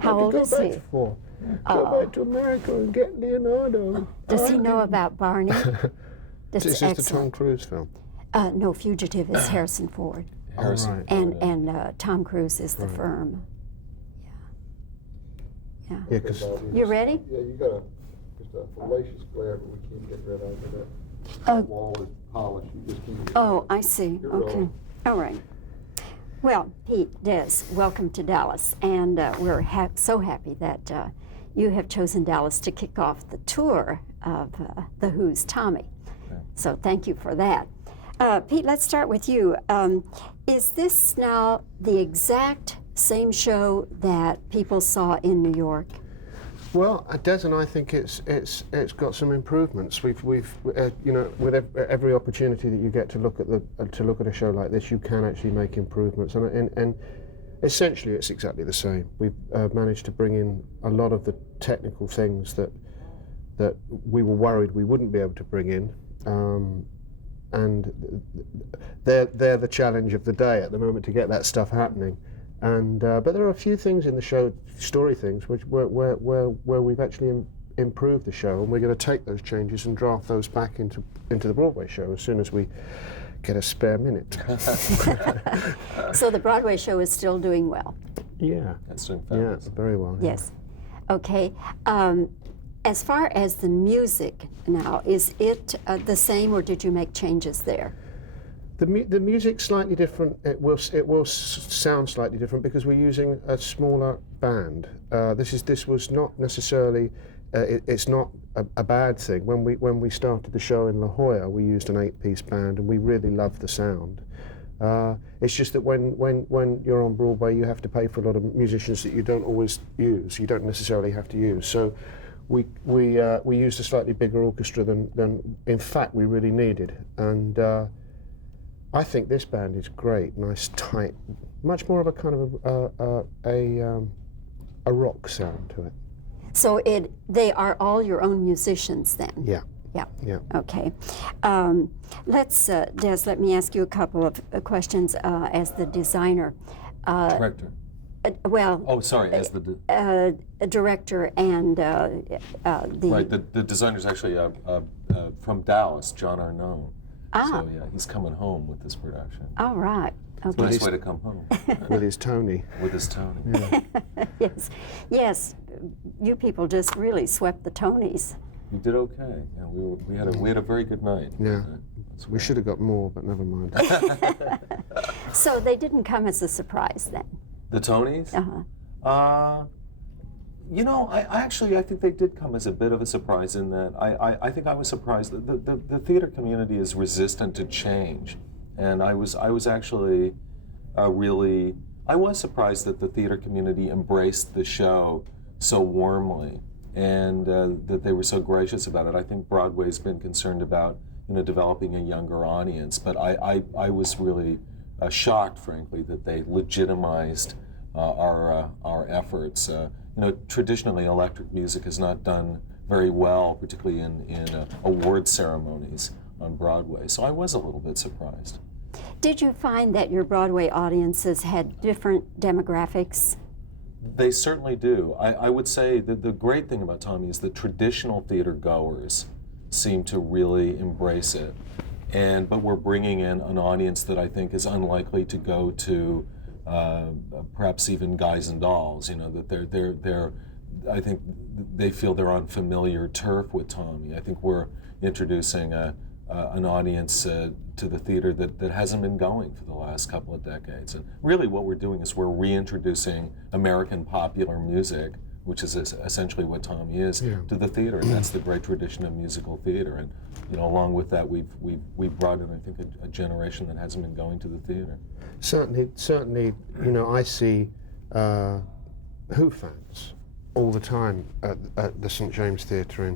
How old is he? Go back to America and get Leonardo. Does he know about Barney? Is this the Tom Cruise film? No, Fugitive is Harrison Ford. Harrison Ford. And Tom Cruise is The Firm. Yeah. Yeah, because you ready? Yeah, you got just a fallacious glare, but we can't get rid of it. That wall is polished. You just can't get Oh, I see. Okay. All right. Well, Pete, Des, welcome to Dallas, and we're so happy that you have chosen Dallas to kick off the tour of The Who's Tommy. Yeah. So thank you for that. Pete, let's start with you. Is this now the exact same show that people saw in New York? Well, Des and I think it's got some improvements. We've you know, with every opportunity that you get to look at a show like this, you can actually make improvements, and essentially it's exactly the same. We've managed to bring in a lot of the technical things that we were worried we wouldn't be able to bring in, and they're the challenge of the day at the moment, to get that stuff happening. And but there are a few things in the show, story things, where we've actually improved the show, and we're going to take those changes and draft those back into the Broadway show as soon as we get a spare minute. So the Broadway show is still doing well? Yeah. That's doing fabulous. Yeah, very well. Yes. Okay. As far as the music now, is it the same, or did you make changes there? The music's slightly different. It will sound slightly different because we're using a smaller band. This was not necessarily. It's not a bad thing. When we started the show in La Jolla, we used an 8-piece band, and we really loved the sound. It's just that when you're on Broadway, you have to pay for a lot of musicians that you don't always use. You don't necessarily have to use. So we used a slightly bigger orchestra than in fact we really needed. And I think this band is great, nice, tight, much more of a kind of a rock sound to it. So they are all your own musicians then? Yeah. Yeah. Yeah. Okay. Des, let me ask you a couple of questions as the designer. Director. Well. Oh, sorry. As the director and the. Right. The designer's actually from Dallas, John Arnone. Ah. So yeah, he's coming home with this production. All right. Okay. It's a nice way to come home. With his Tony. With his Tony. Yeah. Yes. Yes. You people just really swept the Tonys. We did okay. Yeah, we had a very good night. Yeah. We should have got more, but never mind. So they didn't come as a surprise then? The Tonys? Uh-huh. You know, I think they did come as a bit of a surprise in that I think I was surprised that the theater community is resistant to change, and I was actually I was surprised that the theater community embraced the show so warmly, and that they were so gracious about it. I think Broadway's been concerned about developing a younger audience, but I was really shocked, frankly, that they legitimized our efforts. Traditionally, electric music has not done very well, particularly in award ceremonies on Broadway. So I was a little bit surprised. Did you find that your Broadway audiences had different demographics? They certainly do. I would say that the great thing about Tommy is that traditional theater goers seem to really embrace it. But we're bringing in an audience that I think is unlikely to go to perhaps even Guys and Dolls. That they're I think they feel they're on familiar turf with Tommy. I think we're introducing an audience to the theater that hasn't been going for the last couple of decades. And really what we're doing is we're reintroducing American popular music, which is essentially what Tommy is, to the theater. And that's the great tradition of musical theater. And along with that, we've brought in, I think, a generation that hasn't been going to the theater. Certainly, I see Who fans all the time at the St. James Theatre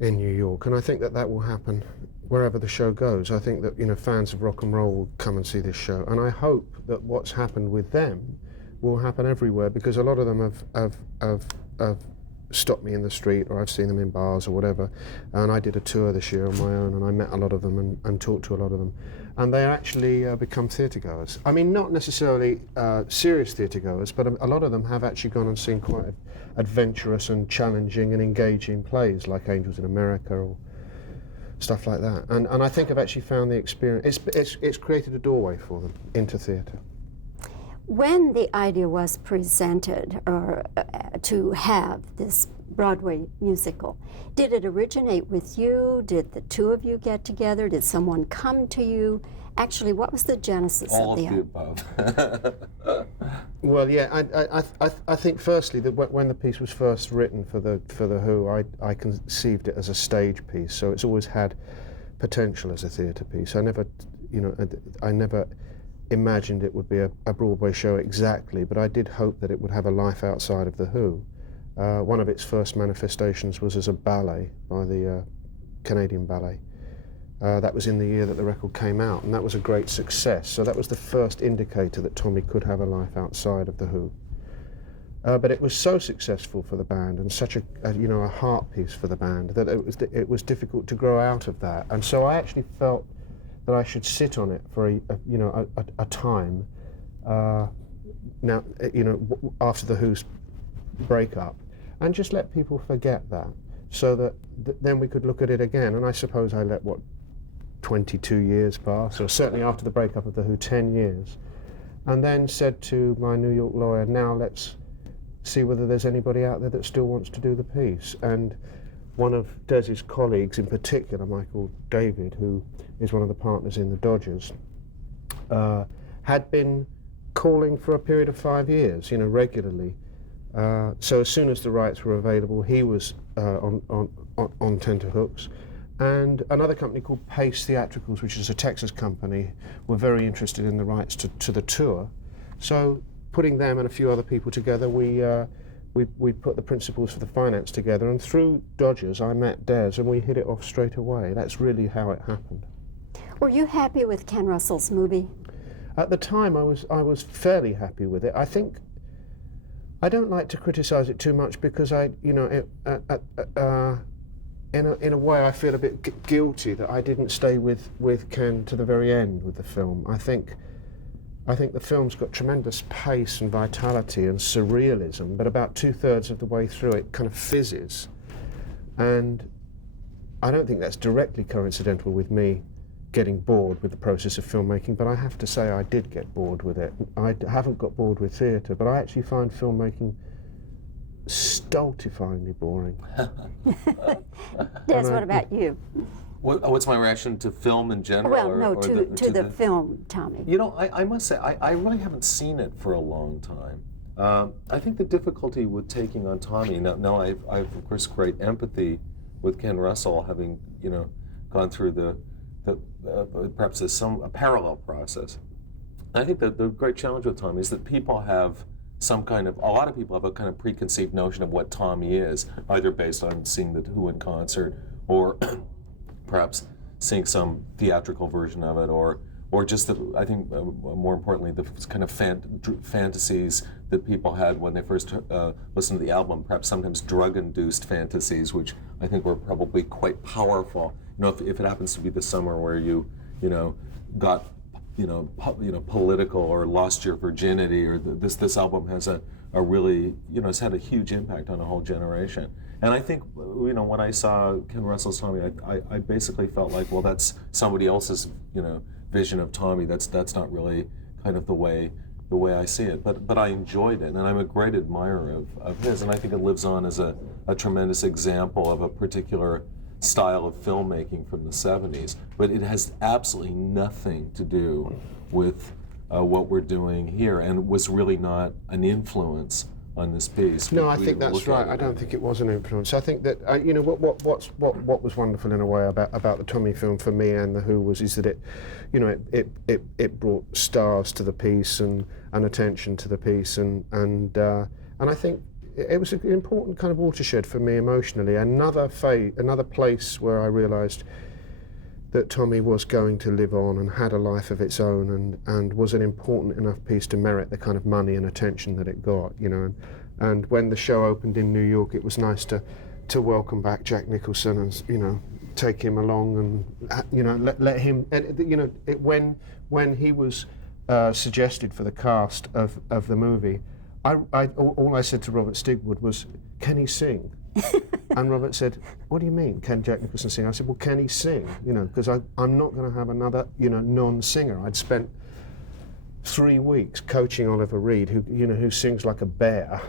in New York, and I think that will happen wherever the show goes. I think that fans of rock and roll will come and see this show, and I hope that what's happened with them will happen everywhere, because a lot of them have stopped me in the street, or I've seen them in bars or whatever. And I did a tour this year on my own, and I met a lot of them and talked to a lot of them. And they actually become theatre goers. I mean, not necessarily serious theatre goers, but a lot of them have actually gone and seen quite adventurous and challenging and engaging plays like Angels in America or stuff like that. And I think I've actually found the experience, it's created a doorway for them into theatre. When the idea was presented to have this Broadway musical, did it originate with you? Did the two of you get together? Did someone come to you? Actually, what was the genesis All of the above. Well, yeah, I think firstly that when the piece was first written for the Who, I conceived it as a stage piece, so it's always had potential as a theatre piece. I never imagined it would be a Broadway show exactly, but I did hope that it would have a life outside of the Who. One of its first manifestations was as a ballet by the Canadian Ballet. That was in the year that the record came out, and that was a great success. So that was the first indicator that Tommy could have a life outside of the Who. But it was so successful for the band and such a heart piece for the band that it was difficult to grow out of that. And so I actually felt that I should sit on it for a time now, after the Who's breakup, and just let people forget that, so that then we could look at it again. And I suppose I let 22 years pass, or certainly after the breakup of the Who, 10 years, and then said to my New York lawyer, now let's see whether there's anybody out there that still wants to do the piece. And one of Des's colleagues in particular, Michael David, who is one of the partners in the Dodgers, had been calling for a period of 5 years, regularly. So as soon as the rights were available, he was on tenterhooks. And another company called Pace Theatricals, which is a Texas company, were very interested in the rights to the tour. So putting them and a few other people together, we put the principles for the finance together, and through Dodgers I met Des and we hit it off straight away. That's really how it happened. Were you happy with Ken Russell's movie? At the time I was fairly happy with it. I think I don't like to criticize it too much because in a way I feel a bit guilty that I didn't stay with Ken to the very end with the film. I think the film's got tremendous pace and vitality and surrealism, but about 2/3 of the way through it kind of fizzes. And I don't think that's directly coincidental with me getting bored with the process of filmmaking, but I have to say I did get bored with it. I haven't got bored with theatre, but I actually find filmmaking stultifyingly boring. Des, what about you? What's my reaction to film in general? Well, no, to the film, Tommy. I must say, I really haven't seen it for a long time. I think the difficulty with taking on Tommy, now I've of course great empathy with Ken Russell, having gone through perhaps a parallel process. And I think that the great challenge with Tommy is that people have a lot of people have a kind of preconceived notion of what Tommy is, either based on seeing the Who in concert, or perhaps seeing some theatrical version of it, or just I think more importantly, the kind of fantasies that people had when they first listened to the album, perhaps sometimes drug-induced fantasies, which I think were probably quite powerful. If it happens to be the summer where you got political or lost your virginity, or this album has a really it's had a huge impact on a whole generation. And I think when I saw Ken Russell's Tommy, I basically felt like, well, that's somebody else's vision of Tommy. That's not really kind of the way I see it. But I enjoyed it, and I'm a great admirer of his, and I think it lives on as a tremendous example of a particular style of filmmaking from the 70s, but it has absolutely nothing to do with what we're doing here, and was really not an influence on this piece. No, I think that's right. I don't think it was an influence. I think that what was wonderful in a way about the Tommy film for me and the Who is that it brought stars to the piece and attention to the piece, and I think it was an important kind of watershed for me emotionally. Another place where I realised that Tommy was going to live on and had a life of its own, and was an important enough piece to merit the kind of money and attention that it got, And when the show opened in New York, it was nice to welcome back Jack Nicholson and, you know, take him along and, you know, let him, and, you know, when he was suggested for the cast of the movie, all I said to Robert Stigwood was, can he sing? And Robert said, what do you mean, can Jack Nicholson sing? I said, well, can he sing? You know, because I'm not going to have another, you know, non-singer. I'd spent 3 weeks coaching Oliver Reed, who sings like a bear,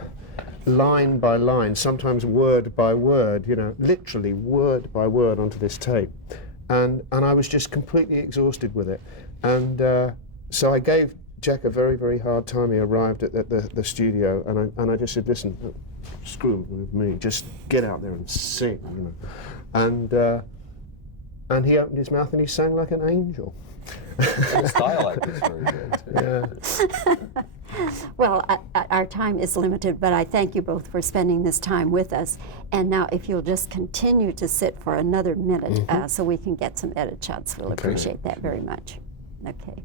line by line, sometimes word by word, you know, literally word by word onto this tape. And I was just completely exhausted with it. And so I gave Jack a very, very hard time. He arrived at the studio, and I just said, listen, screw with me, just get out there and sing, you know. And he opened his mouth and he sang like an angel. His dialect is very good, too. Yeah. Well, our time is limited, but I thank you both for spending this time with us. And now, if you'll just continue to sit for another minute so we can get some edit shots, we'll appreciate that very much. Okay.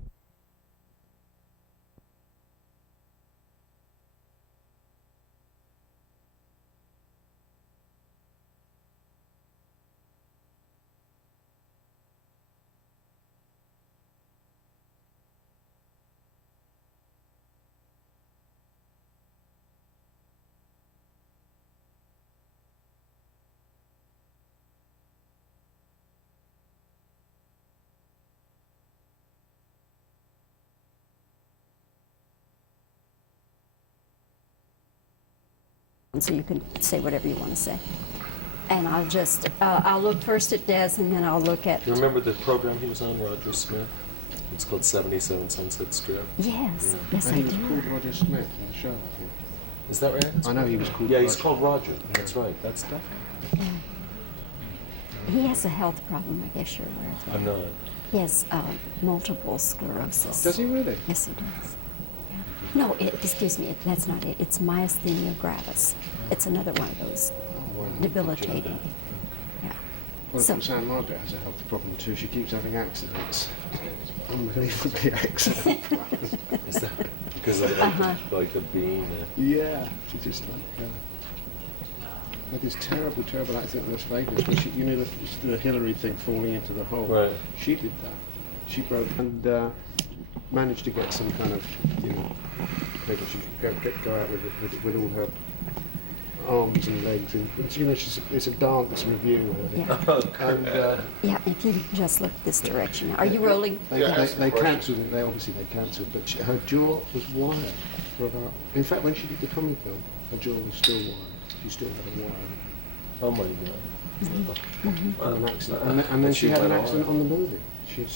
So you can say whatever you want to say. And I'll just, I'll look first at Des and then I'll look at... You remember the program he was on, Roger Smith? It's called 77 Sunset Strip. Yes, yes And I he was do. called Roger Smith in the show, I think. Is that right? I know he was called Yeah, Roger. he's called Roger. That's right. That's definitely. Yeah. He has a health problem, I guess you're aware of that. I'm not. He has multiple sclerosis. Does he really? Yes, he does. Yeah. No, excuse me, that's not it. It's myasthenia gravis. It's another one of those debilitating. Yeah. Well, So- Sam Margaret has a health problem too. She keeps having accidents. Unbelievably accident. Is that because of like the bean? Yeah, she just like had this terrible, terrible accident in Las Vegas where she, you know, the Hillary thing falling into the hole. Right. She did that. She broke and managed to get some kind of, you know, maybe she could go out with all her arms and legs in. But, you know, it's a dance review. Yeah. And Yeah, if you just look this direction. Are you rolling? they cancelled it. They cancelled, but her jaw was wired for about. In fact, when she did the Tommy film, her jaw was still wired. She still had a wire. Oh my God. An accident, and then she had an went accident on. on the movie. She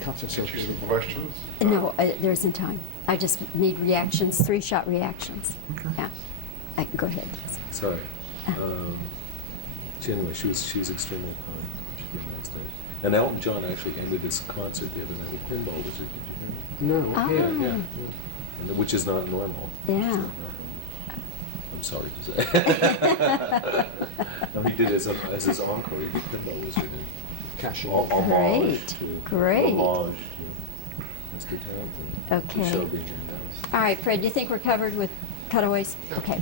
cut herself. Get you with some a- questions? No, there isn't time. I just need reactions, 3-shot reactions. Okay. Yeah. Go ahead. Sorry. Anyway, she was extremely kind. She came on stage. And Elton John actually ended his concert the other night with Pinball Wizard. Did you hear that? No, not here. Yeah. And, which is not normal. Yeah. It's not normal. I'm sorry to say. No, he did his encore. He did Pinball Wizard. Cash in. Homage Great. Homage to Mr. Townsend. Okay. The show being in Dallas. All right, Fred, you think we're covered with cutaways? Okay.